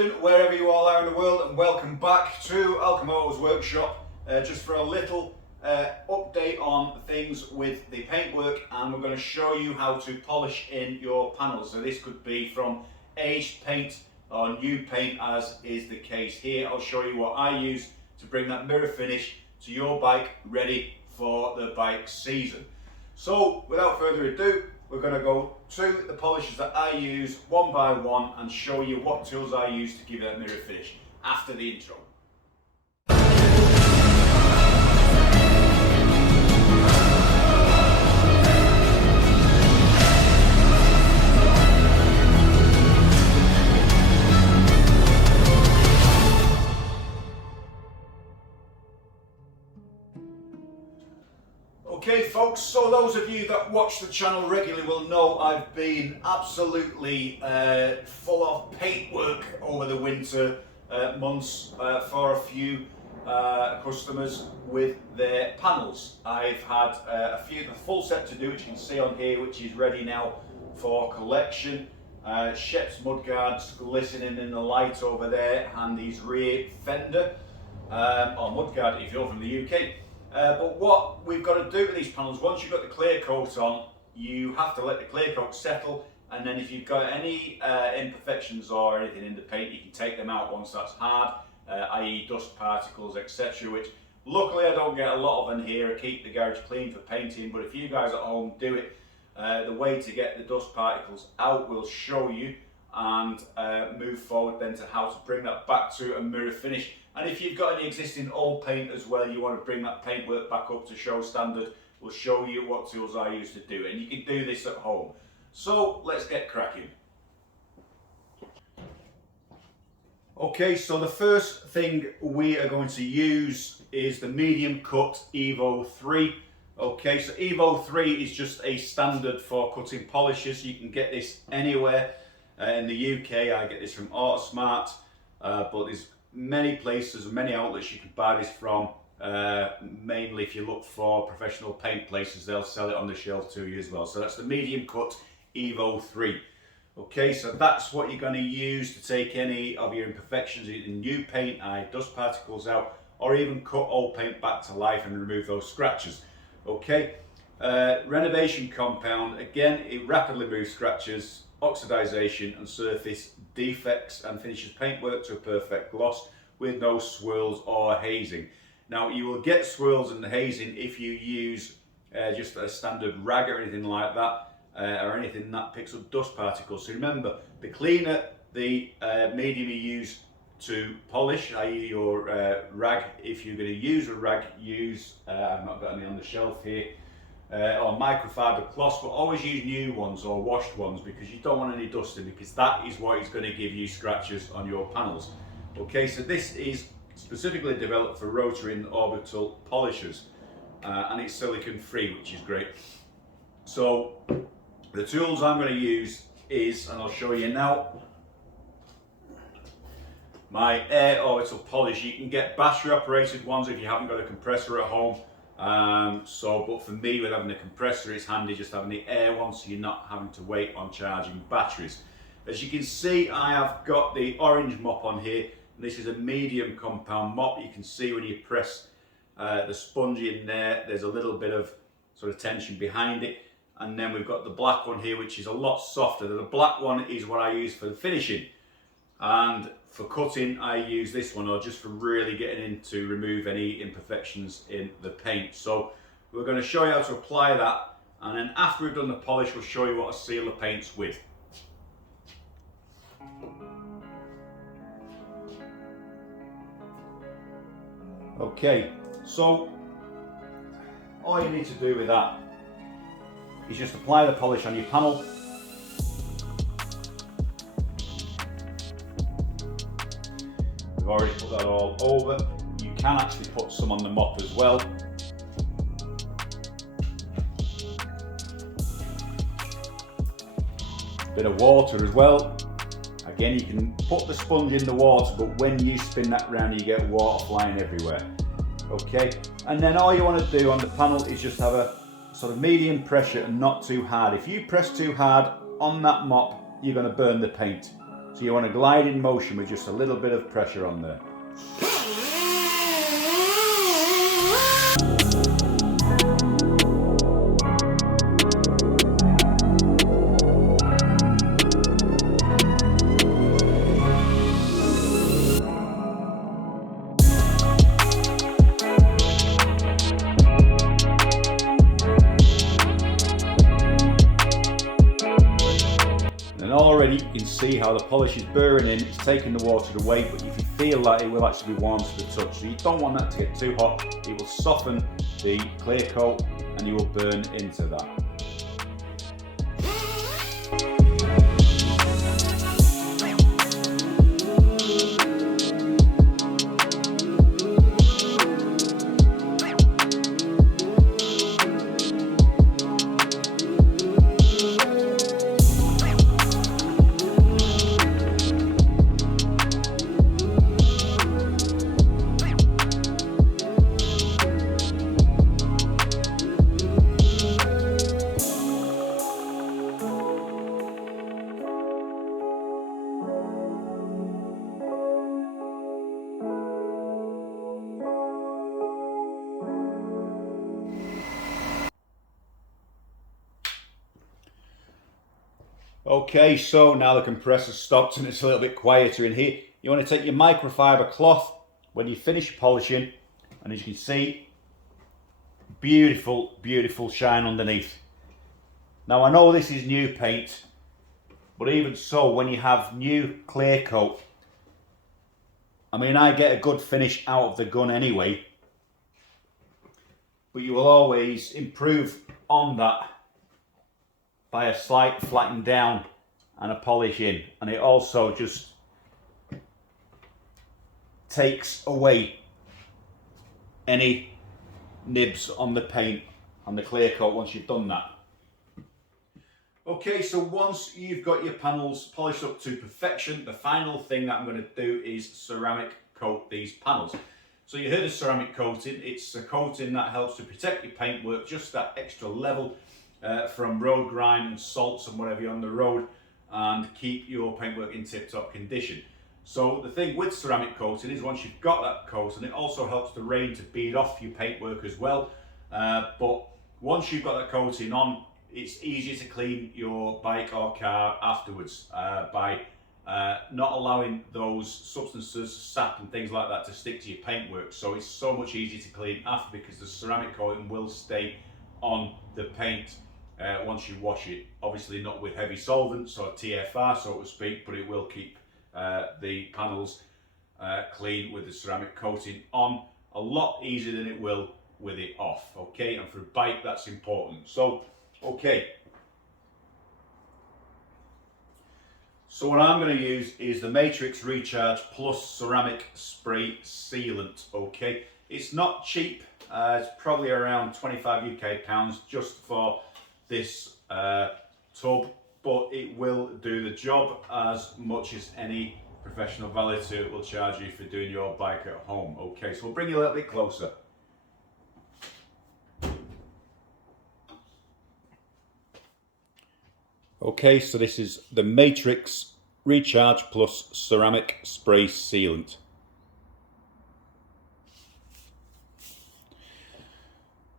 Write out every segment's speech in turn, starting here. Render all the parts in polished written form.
afternoon, wherever you all are in the world, and welcome back to ALCHEMOTO's workshop. Just for a little update on things with the paintwork, and we're going to show you how to polish in your panels. So this could be from aged paint or new paint, as is the case here. I'll show you what I use to bring that mirror finish to your bike ready for the bike season. So without further ado, we're going to go to the polishes that I use one by one and show you what tools I use to give you that mirror finish after the intro. Okay folks, so those of you that watch the channel regularly will know I've been absolutely full of paintwork over the winter months for a few customers with their panels. I've had a full set to do, which you can see on here, which is ready now for collection. Shep's mudguards glistening in the light over there, and his rear fender, or mudguard if you're from the UK. But what we've got to do with these panels, once you've got the clear coat on, you have to let the clear coat settle, and then if you've got any imperfections or anything in the paint, you can take them out once that's hard, i.e. dust particles, etc., which luckily I don't get a lot of in here. I keep the garage clean for painting, but if you guys at home do it, the way to get the dust particles out will show you, and move forward then to how to bring that back to a mirror finish. And if you've got any existing old paint as well, you want to bring that paintwork back up to show standard, we'll show you what tools I use to do it, and you can do this at home. So let's get cracking. Okay, so the first thing we are going to use is the medium cut Evo 3. Okay, so Evo 3 is just a standard for cutting polishes. You can get this anywhere. In the UK, I get this from AutoSmart, but there's many places, many outlets you can buy this from. Mainly if you look for professional paint places, they'll sell it on the shelf to you as well. So that's the medium cut Evo 3. Okay, so that's what you're going to use to take any of your imperfections in new paint, dust particles out, or even cut old paint back to life and remove those scratches. Okay, renovation compound, again, it rapidly removes scratches, oxidization and surface defects, and finishes paintwork to a perfect gloss with no swirls or hazing. Now you will get swirls and hazing if you use just a standard rag or anything like that, or anything that picks up dust particles. So remember, the cleaner the medium you use to polish, i.e. your rag, if you're going to use a rag, use, I've not got any on the shelf here, or microfiber cloths, but always use new ones or washed ones, because you don't want any dusting, because that is what is going to give you scratches on your panels. Okay, so this is specifically developed for rotary and orbital polishers, and it's silicone free, which is great. So the tools I'm going to use is, and I'll show you now, my air orbital polish. You can get battery operated ones if you haven't got a compressor at home. But for me, with having a compressor, it's handy just having the air one, so you're not having to wait on charging batteries. As you can see, I have got the orange mop on here, and this is a medium compound mop. You can see when you press the sponge in there, there's a little bit of sort of tension behind it. And then we've got the black one here, which is a lot softer. The black one is what I use for the finishing, and for cutting I use this one, or just for really getting in to remove any imperfections in the paint. So we're going to show you how to apply that, and then after we've done the polish, we'll show you what to seal the paints with. Okay, so all you need to do with that is just apply the polish on your panel. We've already put that all over. You can actually put some on the mop as well. Bit of water as well. Again, you can put the sponge in the water, but when you spin that round, you get water flying everywhere. Okay, and then all you want to do on the panel is just have a sort of medium pressure and not too hard. If you press too hard on that mop, you're going to burn the paint. So you want to glide in motion with just a little bit of pressure on there. And already you can see how the polish is burring in, it's taking the water away, but if you feel like it will actually be warm to the touch. So you don't want that to get too hot, it will soften the clear coat and you will burn into that. Okay, so now the compressor's stopped and it's a little bit quieter in here. You want to take your microfiber cloth when you finish polishing, and as you can see, beautiful, beautiful shine underneath. Now I know this is new paint, but even so, when you have new clear coat, I mean, I get a good finish out of the gun anyway, but you will always improve on that by a slight flatten down and a polish in, and it also just takes away any nibs on the paint on the clear coat once you've done that. Okay, so once you've got your panels polished up to perfection, the final thing that I'm going to do is ceramic coat these panels. So you heard of ceramic coating. It's a coating that helps to protect your paintwork just that extra level from road grime and salts and whatever you're on the road, and keep your paintwork in tip-top condition. So the thing with ceramic coating is once you've got that coating, it also helps the rain to bead off your paintwork as well. But once you've got that coating on, it's easier to clean your bike or car afterwards by not allowing those substances, sap and things like that, to stick to your paintwork. So it's so much easier to clean after, because the ceramic coating will stay on the paint once you wash it. Obviously not with heavy solvents or TFR, so to speak, but it will keep the panels clean with the ceramic coating on a lot easier than it will with it off. Okay, and for a bike that's important. So okay, so what I'm going to use is the Matrix Recharge Plus Ceramic Spray Sealant. Okay, it's not cheap, it's probably around 25 UK pounds just for this tub, but it will do the job as much as any professional valeter will charge you for doing your bike at home. Okay, so we'll bring you a little bit closer. Okay, so this is the Matrix Recharge Plus Ceramic Spray Sealant.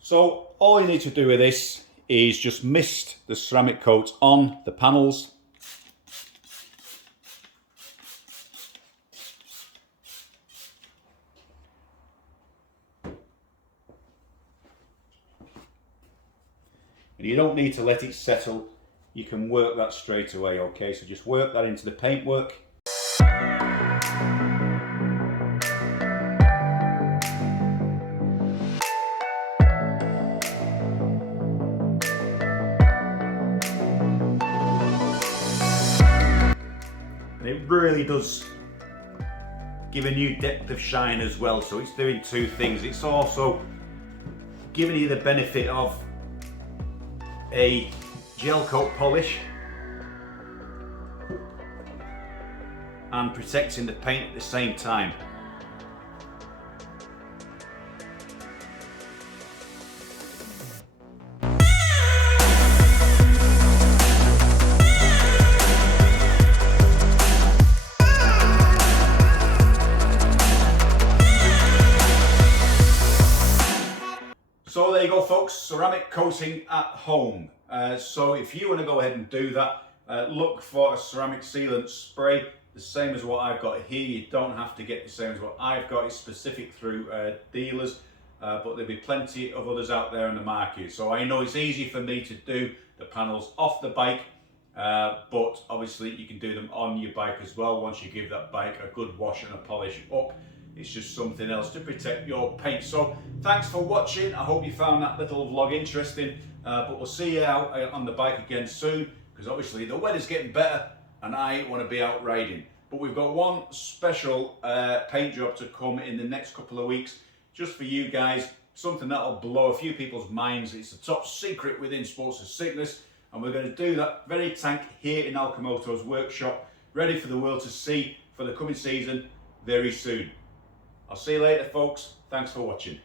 So all you need to do with this is just mist the ceramic coat on the panels. And you don't need to let it settle, you can work that straight away. Okay, so just work that into the paintwork. And it really does give a new depth of shine as well, so it's doing two things. It's also giving you the benefit of a gel coat polish and protecting the paint at the same time. ceramic coating at home. So if you want to go ahead and do that, look for a ceramic sealant spray, the same as what I've got here. You don't have to get the same as what I've got. It's specific through dealers, but there'll be plenty of others out there in the market. So I know it's easy for me to do the panels off the bike, but obviously you can do them on your bike as well once you give that bike a good wash and a polish up. It's just something else to protect your paint. So thanks for watching. I hope you found that little vlog interesting, but we'll see you out on the bike again soon, because obviously the weather's getting better and I want to be out riding. But we've got one special paint job to come in the next couple of weeks, just for you guys, something that'll blow a few people's minds. It's a top secret within Sports and Sickness, and we're going to do that very tank here in ALCHEMOTO's workshop, ready for the world to see for the coming season very soon. I'll see you later, folks. Thanks for watching.